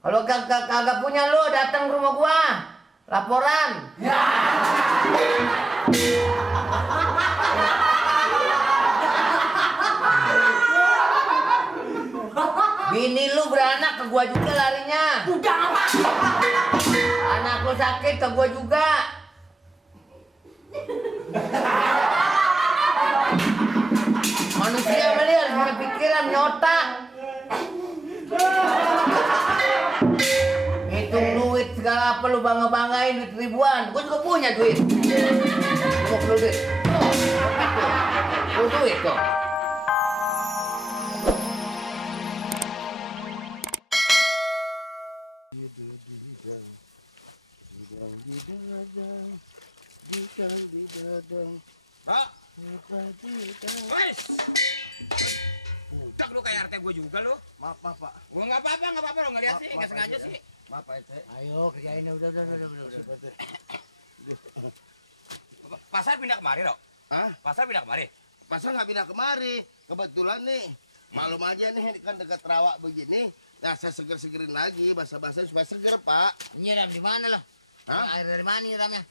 Kalau kagak punya lo datang ke rumah gua. Laporan. Ya. Bini lu beranak ke gua juga larinya. Udah apa? Anak lu sakit ke gua juga. Manusia kali harus punya pikiran, punya otak. Hitung duit segala apa lu bangga-banggain duit ribuan. Gua juga punya duit. Gua perlu duit. Perlu duit kok. Didang. Pak. Wes. Budak lu kayak RT gue juga lu. Maaf Pak. Gua enggak apa-apa lu enggak lihat sih, enggak sengaja sih. Maaf Pak RT. Ayo kerjain udah. Pasar pindah kemari, Rok? Hah? Pasar pindah kemari? Pasal nggak pindah kemari. Kebetulan nih, malum aja nih kan dekat rawa begini. Nah, saya seger-segerin lagi, basa-basa supaya seger, Pak. Nyiram di mana lo? Hah? Air dari mana nyiramnya?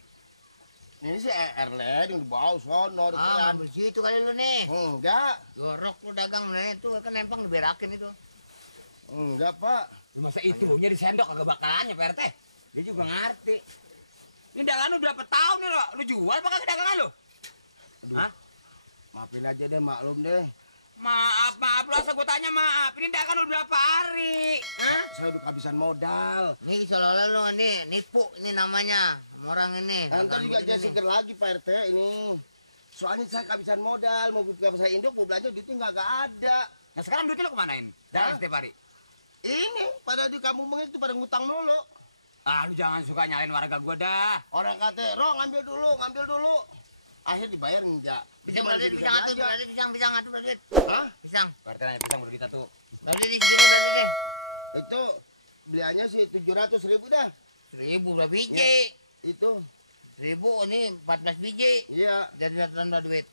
Ini sih airline yang di bawah sono. Ngambil situ kali lu nih. Enggak. Jorok lu dagang bener itu kan nempang diberakin itu. Enggak, Pak. Masa itunya disendok kagak bakalannya, Pak RT. Dia juga ngerti. Ini dagangan lu berapa tahun nih, Rok? Lu jual apa kagak dagangan lu? Aduh. Hah? Maafin aja deh, maklum deh. Maaf lu asal gue tanya maaf. Ini dagangan lu berapa hari? Hah? Saya udah kehabisan modal. Nih seolah-olah lu nih nipu ini namanya sama orang ini. Ntar juga begini jadi nih. seger lagi, Pak RT ini. Soalnya saya kehabisan modal, mau buka saya induk, mau belanja duitnya nggak ada. Nah sekarang duitnya lu kemanain? Dagang setiap hari? Ini pada di kampung itu pada ngutang mulu. Ah lu jangan suka nyalain warga gua dah. Orang kata, "Ro, ngambil dulu." Akhir dibayar enggak. Pisang berarti pisang atuh berarti pisang atuh berarti. Hah? Pisang. Pak RT nanya pisang udah kita tuh. Berarti di segini berarti deh. Itu beliannya sih 700.000 dah. 1000 berapa biji? Itu. 1000 ini 14 biji. Iya, Jadi tambah duit.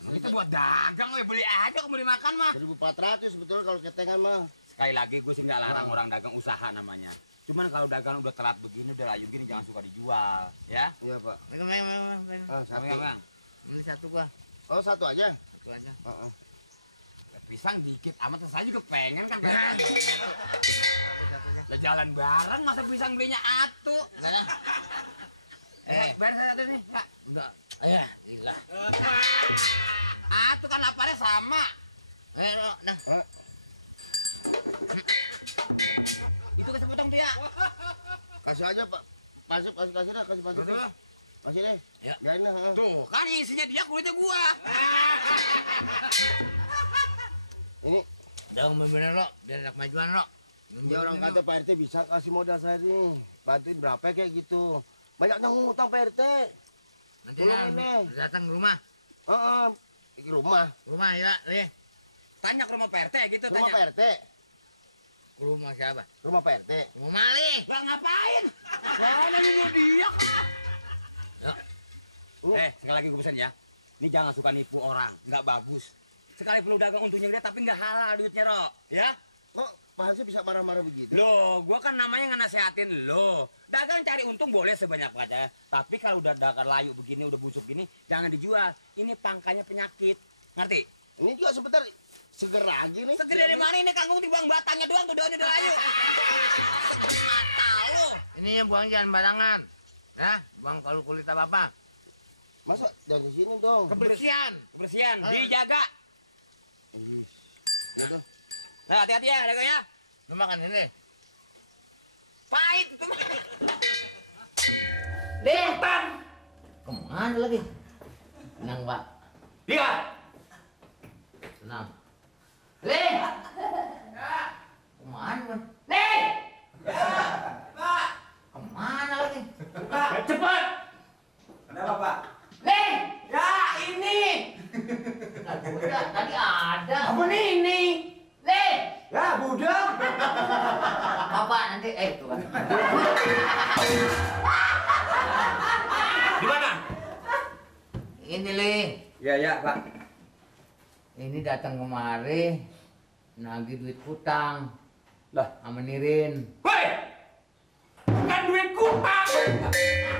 Kita buat dagang we, beli aja kamu beli makan mah. 1.400 betul kalau ketengan mah. Sekali lagi gue sih nggak larang orang dagang usaha namanya. Cuman kalau dagang udah telat begini, udah layu gini jangan suka dijual, ya. Iya, Pak. Megang. Ah, satu. Bang. Ini satu gua. Oh, satu aja. Satu aja. Heeh. Pisang dikit amat, saya juga pengen kan. Satu aja. Lah jalan bareng masa pisang belinya atu. Enggak dah. Bayar saya satu nih, Kak. Enggak. Ya, gila. Atu kan laparnya sama. Ro, dah. Itu kasih potong tuh ya. Kasih aja, Pak. Kasih dah, kasih Betul. deh. Kasih deh. Ya. Biarin dah. heeh. Tuh, kan isinya dia kulitnya gua. Ini Udah ngomong bener lo, biar ada kemajuan lo. ya orang kata Pak RT bisa kasih modal saya nih. Bantuin berapa kayak gitu. Banyak yang ngutang Pak RT. Nanti Tolongin deh. datang ke rumah. Heeh. Ini rumah. Rumah ya, nih. Tanya ke rumah Pak RT gitu, Rumah tanya. Pak RT. Ke rumah siapa? Rumah Pak RT. Rumah Mali. Lah ngapain? Mana nyuruh dia kah? Ya. Sekali lagi gue pesan ya. Ini jangan suka nipu orang, nggak bagus. Sekali perlu dagang untungnya gede tapi nggak halal duitnya, Ro. Ya? Kok Pak Hansi bisa marah-marah begitu? Loh, gua kan namanya ngenasehatin lo. Dagang cari untung boleh sebanyak-banyaknya. Tapi kalau udah dagang layu begini, udah busuk gini, jangan dijual. Ini pangkanya penyakit. Ngerti? Ini juga sebentar seger lagi nih. Seger dari mana ini kangkung dibang batangnya doang tuh daunnya udah layu. Seger mata lo. Ini yang buang jangan barangan. Nah, buang kalau kulit apa-apa. Masa dari sini dong? Kebersihan. Kebersihan, dijaga. Ih. Ya dong. Nah, hati-hati ya dagangnya. Lu makan ini. Pahit itu mah. Deh. Kemana lagi? Tenang, Pak. Dia. Tenang. Leh. Kemana, Pak? Nih. Kemana lagi? Cepat. Kenapa, Pak? Nih. Ya, ini. Udah, tadi ada. Apa nih ini? Nih. Ya, budak. Apa nanti tuh kan. Di mana? Ini, Le. Ya, Pak. Ini datang kemari nagih duit hutang. Lah, sama Nirin. Woi! Bukan duit utang.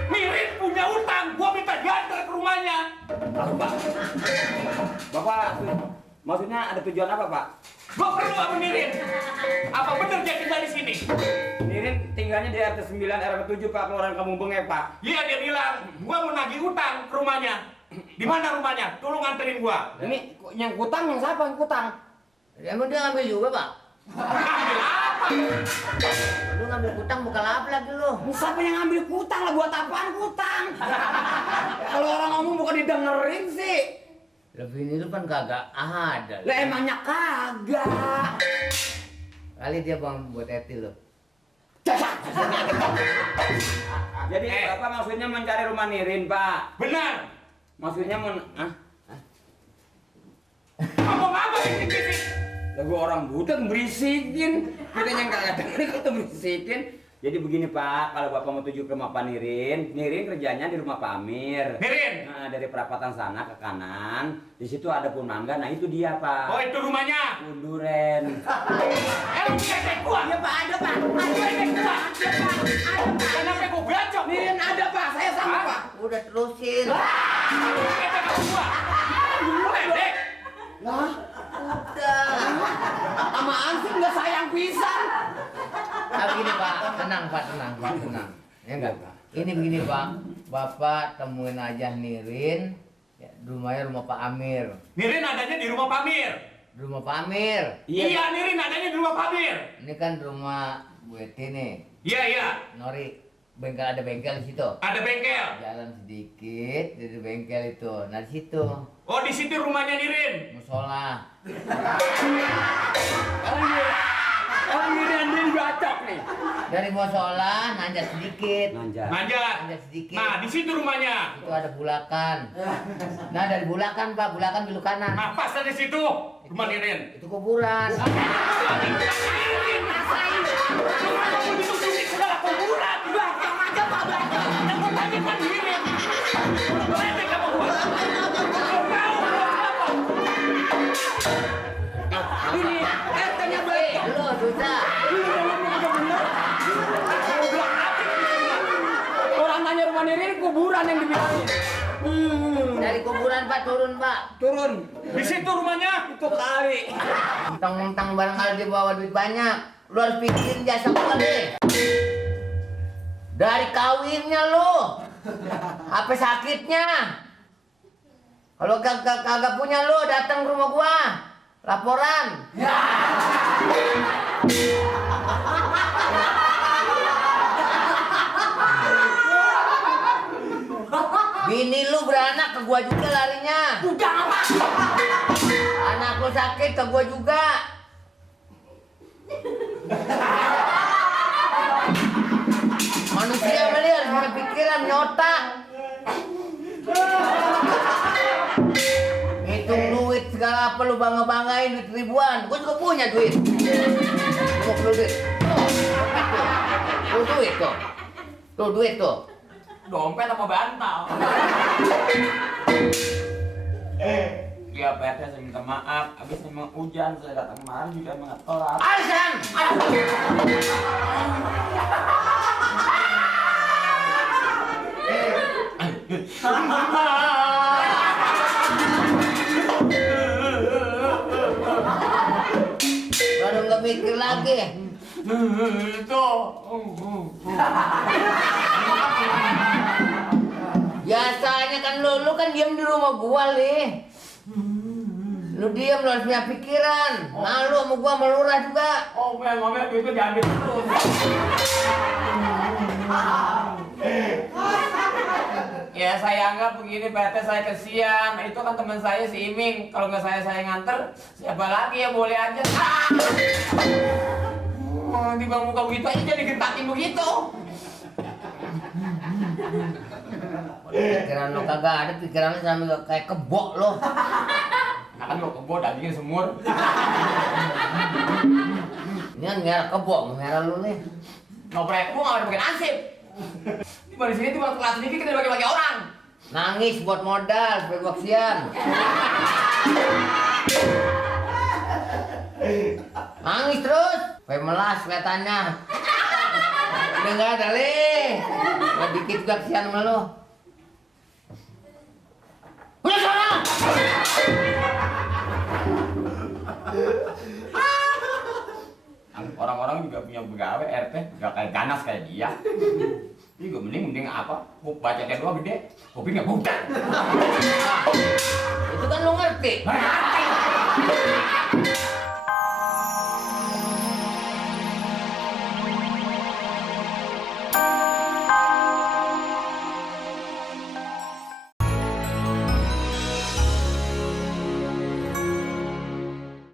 Nirin punya utang, gua minta diantar ke rumahnya. Bapak maksudnya ada tujuan apa, Pak? Gua perlu sama Nirin. Apa bener dia tinggal di sini? Nirin tinggalnya di RT 9 RW 7, Pak, Kelurahan Kampung Bengek, Pak. Iya, dia bilang, gua mau nagih utang ke rumahnya. Di mana rumahnya? Tolong anterin gua. Ini yang kutang, yang siapa yang kutang? Emang dia ngambil juga, Pak? Ambil apa? Lu ngambil utang bukan apa lagi lu? Siapa yang ngambil kutang lah, buat apaan kutang? Kalau orang ngomong bukan didengerin sih. Lebih ini lu kan kagak ada. Lah emangnya kagak. Kali dia bang buat Eti lu. Jadi Bapak maksudnya mencari rumah Nirin, Pak? Benar. Maksudnya Ngomong apa ini bisik? Lah gua orang budak berisikin. Kita yang kagak dengerin kita berisikin. Jadi begini, Pak, kalau Bapak mau tuju ke rumah Pak Nirin, Nirin kerjanya di rumah Pak Amir. Nirin. Nah, dari perapatan sana ke kanan, di situ ada pohon mangga. Nah, itu dia, Pak. Oh, itu rumahnya. Duren. Lu ngecek gua. Iya Pak, ada Pak. Lu ngecek gua. Kenapa gua bacok? Nirin ada, Pak. Saya sama, Hah? Pak. Udah terusin. Lu ngecek gua. Lu ledek. Lah, Udah. sama Ansip nggak sayang pisan. Nah, begini Pak, tenang Pak, tenang Pak, tenang. Ya enggak Pak. Ini begini Pak, Bapak temuin aja Nirin, ya, rumahnya rumah Pak Amir. Nirin adanya di rumah Pak Amir. Di rumah Pak Amir. Iya, Nirin adanya di rumah Pak Amir. Ini kan rumah Bu Eti nih. Iya, iya. Nori, ada bengkel di situ. Ada bengkel. Jalan sedikit dari bengkel itu. Nah di situ Oh, di situ rumahnya Nirin. musola. Orang Nirin dia bacok nih. Dari musola nanjak sedikit. Nanjak. Manjat. Nanjak sedikit. Nah, di situ rumahnya. Itu ada bulakan. Nah dari bulakan Pak, bulakan belok kanan. Nah, pas dari situ rumah Nirin. Itu kuburan. Nirin, rasain. Cuma mau ditutupi segala kuburan. Belakang aja Pak, belakang. Yang mau tanya kan Nirin. Ledek sama gua. Belum tahu apa. Ini RT-nya bacok. Lu susah. Orang nanya rumah Nirin kuburan yang dibilangin. Dari kuburan Pak turun Pak. Turun. Di situ rumahnya. Itu kali. Mentang-mentang barangkali dia bawa duit banyak. Lu harus pikirin jasa gua deh. Dari kawinnya lu. Apa sakitnya? Kalau kagak punya lu datang ke rumah gua. Laporan. Bini lu beranak ke gua juga larinya. Udah apa? Anak lu sakit ke gua juga. Manusia meli harus punya pikiran, punya otak. Hitung duit segala apa lu bangga-banggain duit ribuan. Gua juga punya duit. Gua perlu duit. Tuh duit tuh. Tuh duit tuh. Dompet apa bantal? Ya PT saya minta maaf. Habis memang hujan saya datang kemarin juga emang nggak telat. Alasan. Baru nggak mikir lagi. Biasanya kan lu kan diam di rumah gua nih. Lu diam lu harus punya pikiran. Malu sama gua sama lurah juga. Oh, ngomel duitnya diambil terus. Ya saya anggap begini PT saya kesian. Itu kan teman saya si Iming. Kalau nggak saya nganter, siapa lagi ya boleh aja. Di bang muka begitu aja jadi gentakin begitu. Pikiran lu kagak ada, pikiran lu sama kayak kebok lo. Nah kan lo kebo dagingnya semur. Ini kan merah kebok, merah lu nih. Ngoprek gua nggak ada pakai nasib. Di sini tuh kelas sedikit kita bagi-bagi orang. Nangis buat modal, supaya gua kesian. Nangis terus, supaya Kayak melas kelihatannya. Udah nggak ada Le. Nggak dikit juga kesian sama lo. Udah sana. Orang-orang juga punya pegawai RT gak kayak ganas kayak dia. Ini juga mending apa? Bacanya doang gede, kupingnya budak. Itu kan lo ngerti. Berarti.